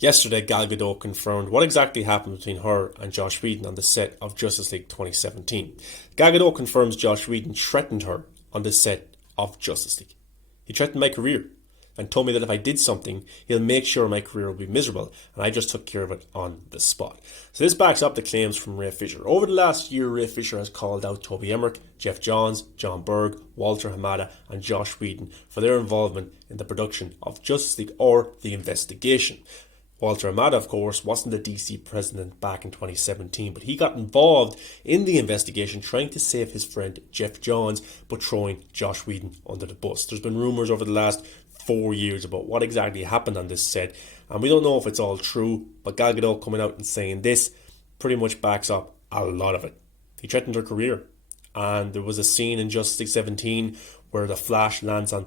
Yesterday, Gal Gadot confirmed what exactly happened between her and Joss Whedon on the set of Justice League 2017. Gal Gadot confirms Joss Whedon threatened her on the set of Justice League. He threatened my career and told me that if I did something, he'll make sure my career will be miserable, and I just took care of it on the spot. So this backs up the claims from Ray Fisher. Over the last year, Ray Fisher has called out Toby Emmerich, Jeff Johns, John Berg, Walter Hamada and Joss Whedon for their involvement in the production of Justice League or the investigation. Walter Hamada, of course, wasn't the DC president back in 2017, but he got involved in the investigation trying to save his friend Jeff Johns, but throwing Joss Whedon under the bus. There's been rumours over the last 4 years about what exactly happened on this set, and we don't know if it's all true, but Gal Gadot coming out and saying this pretty much backs up a lot of it. He threatened her career, and there was a scene in Justice League 17 where the Flash lands on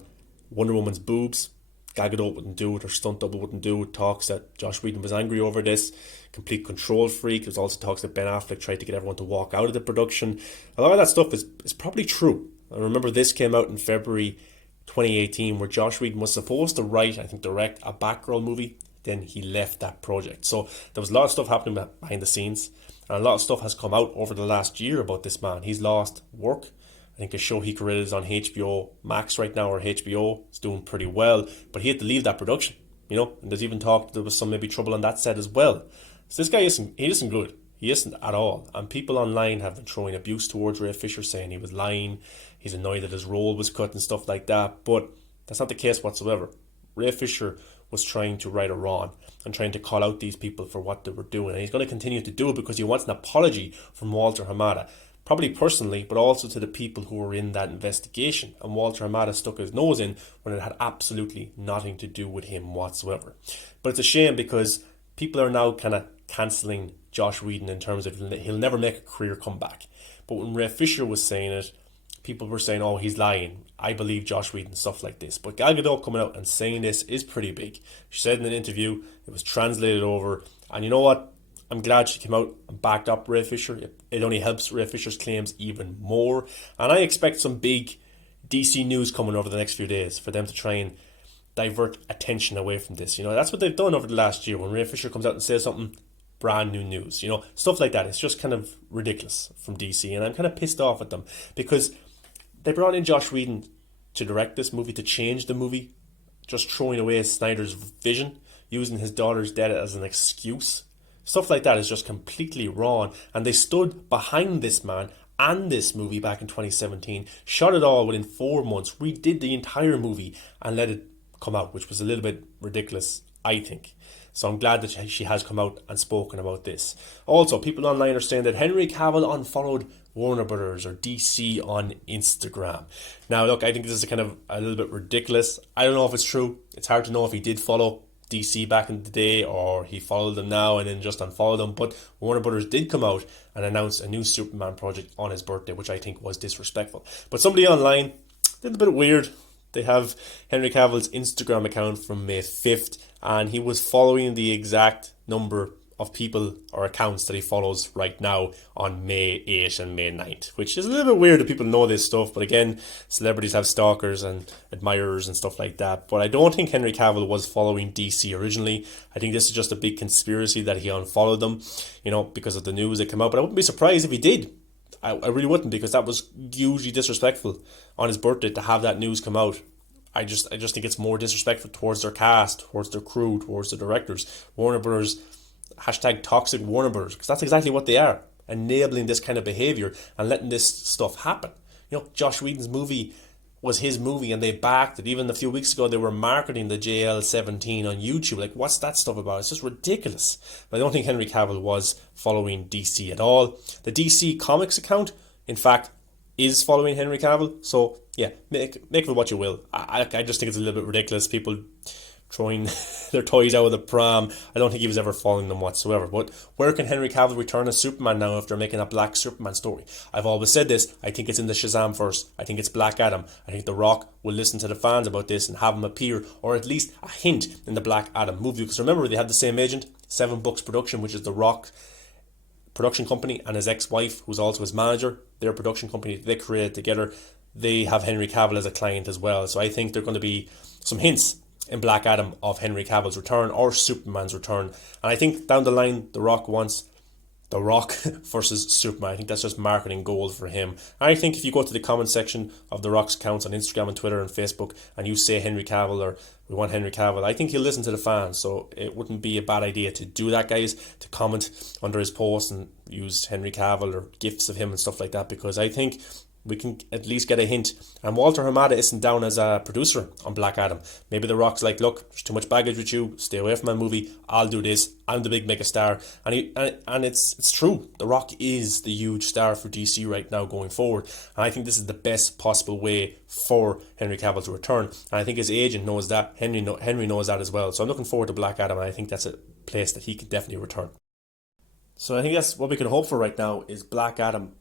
Wonder Woman's boobs. Gal Gadot wouldn't do it, her stunt double wouldn't do it. Talks that Joss Whedon was angry over this, complete control freak. There's also talks that Ben Affleck tried to get everyone to walk out of the production. A lot of that stuff is probably true. I remember this came out in February 2018 where Joss Whedon was supposed to write, I think direct, a Batgirl movie. Then he left that project. So there was a lot of stuff happening behind the scenes, and a lot of stuff has come out over the last year about this man. He's lost work. I think a show he created is on HBO Max right now, or HBO. It's doing pretty well, but he had to leave that production, and there's even talk there was some maybe trouble on that set as well. So this guy isn't good. He isn't at all. And people online have been throwing abuse towards Ray Fisher, saying he was lying, he's annoyed that his role was cut and stuff like that, but that's not the case whatsoever. Ray Fisher was trying to right a wrong and trying to call out these people for what they were doing, and he's going to continue to do it because he wants an apology from Walter Hamada. Probably personally, but also to the people who were in that investigation. And Walter Hamada stuck his nose in when it had absolutely nothing to do with him whatsoever. But it's a shame because people are now kind of cancelling Joss Whedon in terms of he'll never make a career comeback. But when Ray Fisher was saying it, people were saying, oh, he's lying. I believe Joss Whedon, stuff like this. But Gal Gadot coming out and saying this is pretty big. She said in an interview, it was translated over. And you know what? I'm glad she came out and backed up Ray Fisher. It only helps Ray Fisher's claims even more. And I expect some big DC news coming over the next few days for them to try and divert attention away from this. That's what they've done over the last year. When Ray Fisher comes out and says something, brand new news. Stuff like that. It's just kind of ridiculous from DC. And I'm kind of pissed off at them because they brought in Joss Whedon to direct this movie, to change the movie, just throwing away Snyder's vision, using his daughter's death as an excuse. Stuff like that is just completely wrong. And they stood behind this man and this movie back in 2017, shot it all within 4 months, redid the entire movie and let it come out, which was a little bit ridiculous, I think. So I'm glad that she has come out and spoken about this. Also, people online are saying that Henry Cavill unfollowed Warner Brothers or DC on Instagram. Now, look, I think this is kind of a little bit ridiculous. I don't know if it's true. It's hard to know if he did follow DC back in the day or he followed them now and then just unfollowed them, but Warner Brothers did come out and announce a new Superman project on his birthday, which I think was disrespectful. But somebody online, a little bit weird, they have Henry Cavill's Instagram account from May 5th and he was following the exact number of people or accounts that he follows right now on May 8th and May 9th, which is a little bit weird that people know this stuff, but again, celebrities have stalkers and admirers and stuff like that. But I don't think Henry Cavill was following DC originally. I think this is just a big conspiracy that he unfollowed them, because of the news that came out, but I wouldn't be surprised if he did. I really wouldn't, because that was hugely disrespectful on his birthday to have that news come out. I just think it's more disrespectful towards their cast, towards their crew, towards the directors. Warner Brothers, #toxic Warner Brothers, because that's exactly what they are, enabling this kind of behaviour and letting this stuff happen. Joss Whedon's movie was his movie and they backed it. Even a few weeks ago they were marketing the JL-17 on YouTube. Like, what's that stuff about? It's just ridiculous. But I don't think Henry Cavill was following DC at all. The DC Comics account, in fact, is following Henry Cavill. So yeah, make of it what you will. I just think it's a little bit ridiculous. People throwing their toys out of the pram. I don't think he was ever following them whatsoever. But where can Henry Cavill return as Superman now if they're making a black Superman story? I've always said this. I think it's in the Shazam Verse. I think it's Black Adam. I think The Rock will listen to the fans about this and have him appear, or at least a hint, in the Black Adam movie. Because remember, they had the same agent, 7 Bucks Production, which is The Rock production company, and his ex-wife, who's also his manager. Their production company they created together. They have Henry Cavill as a client as well. So I think there are going to be some hints in Black Adam of Henry Cavill's return or Superman's return. And I think down the line, The Rock wants The Rock versus Superman. I think that's just marketing gold for him. And I think if you go to the comment section of The Rock's accounts on Instagram and Twitter and Facebook and you say Henry Cavill or we want Henry Cavill, I think he'll listen to the fans. So it wouldn't be a bad idea to do that, guys, to comment under his post and use Henry Cavill or gifs of him and stuff like that, because I think we can at least get a hint. And Walter Hamada isn't down as a producer on Black Adam. Maybe The Rock's like, look, there's too much baggage with you, stay away from my movie, I'll do this, I'm the big mega star. And it's true, The Rock is the huge star for DC right now going forward, and I think this is the best possible way for Henry Cavill to return. And I think his agent knows that, Henry knows that as well. So I'm looking forward to Black Adam, and I think that's a place that he can definitely return. So I think that's what we can hope for right now, is Black Adam,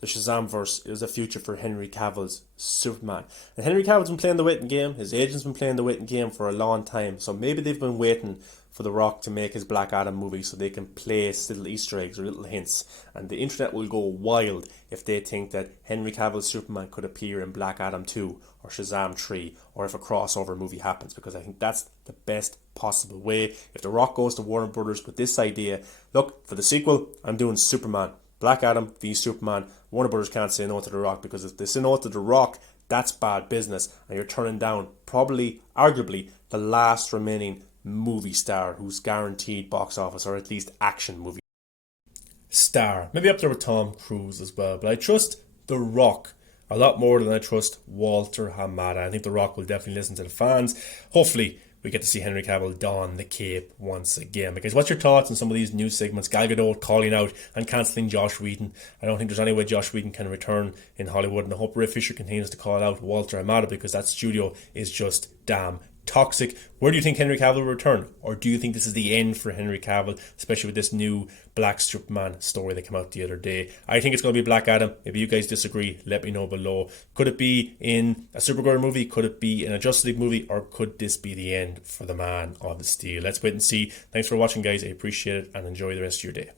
the Shazam Verse, is a future for Henry Cavill's Superman. And Henry Cavill's been playing the waiting game, his agent's been playing the waiting game for a long time, so maybe they've been waiting for The Rock to make his Black Adam movie so they can place little Easter eggs or little hints. And the internet will go wild if they think that Henry Cavill's Superman could appear in Black Adam 2 or Shazam 3, or if a crossover movie happens, because I think that's the best possible way. If The Rock goes to Warner Brothers with this idea, look, for the sequel, I'm doing Superman, Black Adam v Superman, Warner Brothers can't say no to The Rock, because if they say no to The Rock, that's bad business, and you're turning down probably, arguably, the last remaining movie star who's guaranteed box office, or at least action movie star. Maybe up there with Tom Cruise as well, but I trust The Rock a lot more than I trust Walter Hamada. I think The Rock will definitely listen to the fans. Hopefully we get to see Henry Cavill don the cape once again. Because what's your thoughts on some of these new segments? Gal Gadot calling out and cancelling Joss Whedon. I don't think there's any way Joss Whedon can return in Hollywood, and I hope Ray Fisher continues to call out Walter Hamada, because that studio is just damn toxic. Where do you think Henry Cavill will return? Or do you think this is the end for Henry Cavill, especially with this new Black Superman story that came out the other day? I think it's going to be Black Adam. Maybe you guys disagree. Let me know below. Could it be in a Supergirl movie? Could it be in a Justice League movie? Or could this be the end for the Man of Steel? Let's wait and see. Thanks for watching, guys. I appreciate it, and enjoy the rest of your day.